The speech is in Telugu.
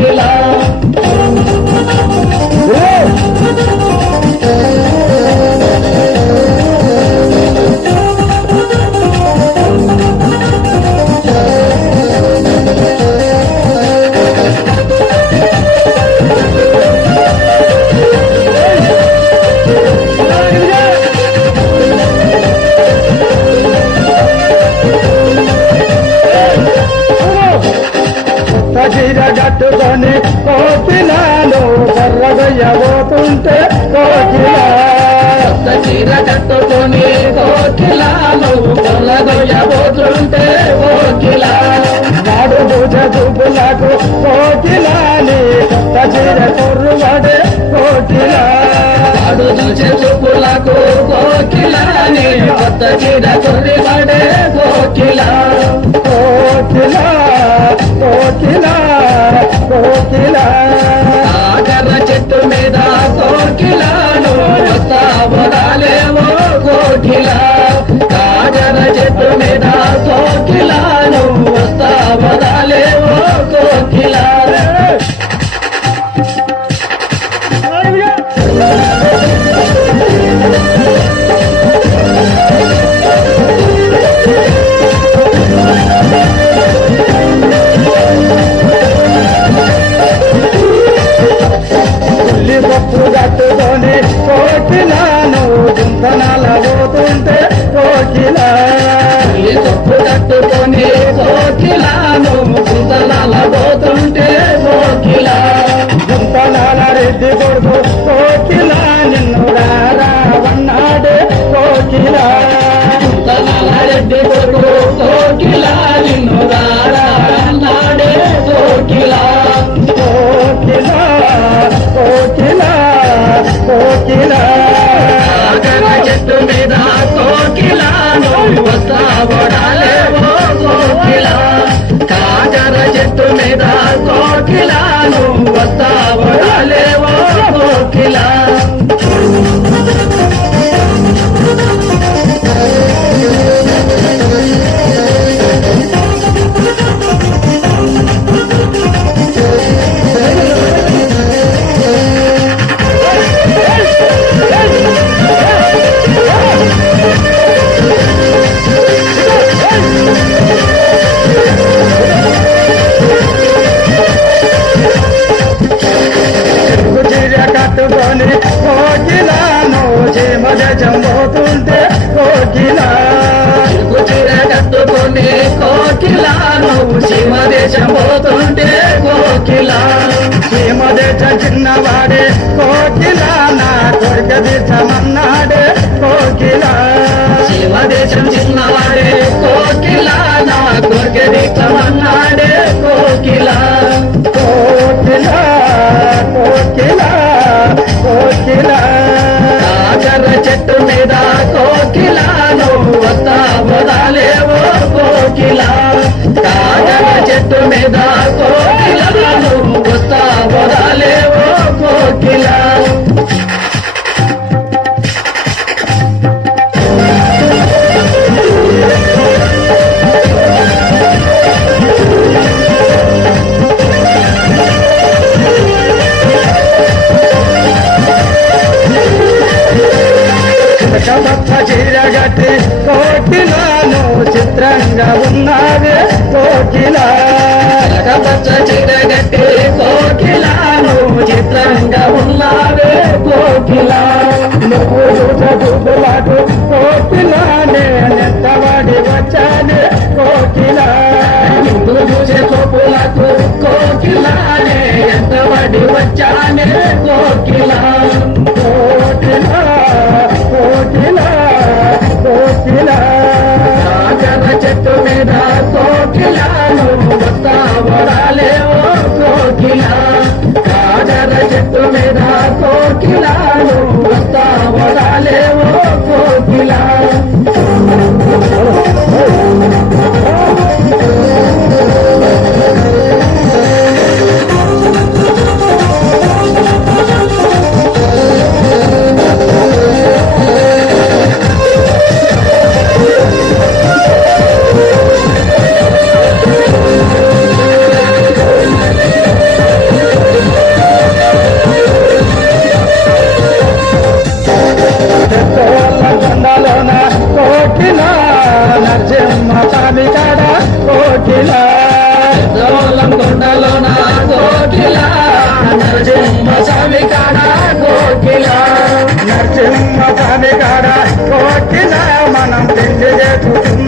కోకిలా చీర కట్టుకొని కోకిలాను బర్రగయ్యబోతుంటే కోకిలా చీర కట్టుకొని కోకిలాను బర్రగయ్యబోతుంటే కోకిలా నాడు పూజ చూపులకు కోకిలాని చీర కొర్రువాడే కోకిలా నాడు చూసే చూపులకు కోకిలాని కొత్త చీర కొర్రివాడే కోకిలా కోకిలా కోకిలా కోకిలా కాకర చెట్టు మీద కోకిలాను వస్తావరాలేవో కోకిలా కాకర చెట్టు మీద కోకిలాను వస్తావరాలేవో కోకిలా పప్పు కట్టుకొని కోకిలాను చింతనాల పోతుంటే కోకిలా తప్పు కట్టుకొని కోకిలాను చింతనాల పోతుంటే కోకిలా చింతనాల రెడ్డి కొడుకు కోకిలా నిన్ను రావన్నాడే కోకిలా చింతనాల రెడ్డి కొడుకు కోకిలా నిన్ను రాడే కోకిలా కోకిలా కోకిలా కోకిలా కాకర చెట్టు మీద కోకిలాను వస్తావడాలేవో కోకిలా కాకర చెట్టు మీద కోకిలాను వస్తావడాలేవో కోకిలా చీర కట్టుకొని కోకిలాను చీమగ చంపోతుంటే కోకిలా చీర కట్టుకొని కోకిలాను సీమ దేశం పోతుంటే కోకిలా సీమదేశ చిన్నవాడే కోకిలా నా కొరిక తీర్చమన్నాడే కోకిలా సీమ దేశం చిన్నవాడే కోకిలా నా కొరికెదిక్కమన్నాడే కోకిలా కోకిలా కోకిలా కోకిలా కాకర చెట్టు మీద కోకిలాను వస్తావరాలేవో కోకిలా కాకర చెట్టు మీద కోకిలాను వస్తావరాలేవో కోకిలా పచ్చ చీర గట్టి కోకిలాను చిత్రంగా ఉన్నావే కోకిలా పచ్చ చీర గట్టి కోకిలాను చిత్రంగా ఉన్నావే కోకిలా నువ్వు చూపులకు కోకిలానే నెత్తబడి వచ్చానే కోకిలా నువ్వు చూసే చూపులకు కోకిలానే ఎంతబడి వచ్చానే కోకిలా కోకిలా కోకిలా కోకిలా కాకర చెట్టు మీద కోకిలాను వస్తావరాలేవో కోకిలా కాకర చెట్టు మీద కోకిలాను వస్తావరాలేవో కోకిలా నరసింహ స్వామి కాడ కోకిల దోలం కొండలోన కోకిల నరసింహ స్వామి కాడ కోకిల నరసింహ స్వామి కాడ కోకిల మనం పెళ్లి చేసుకుందాం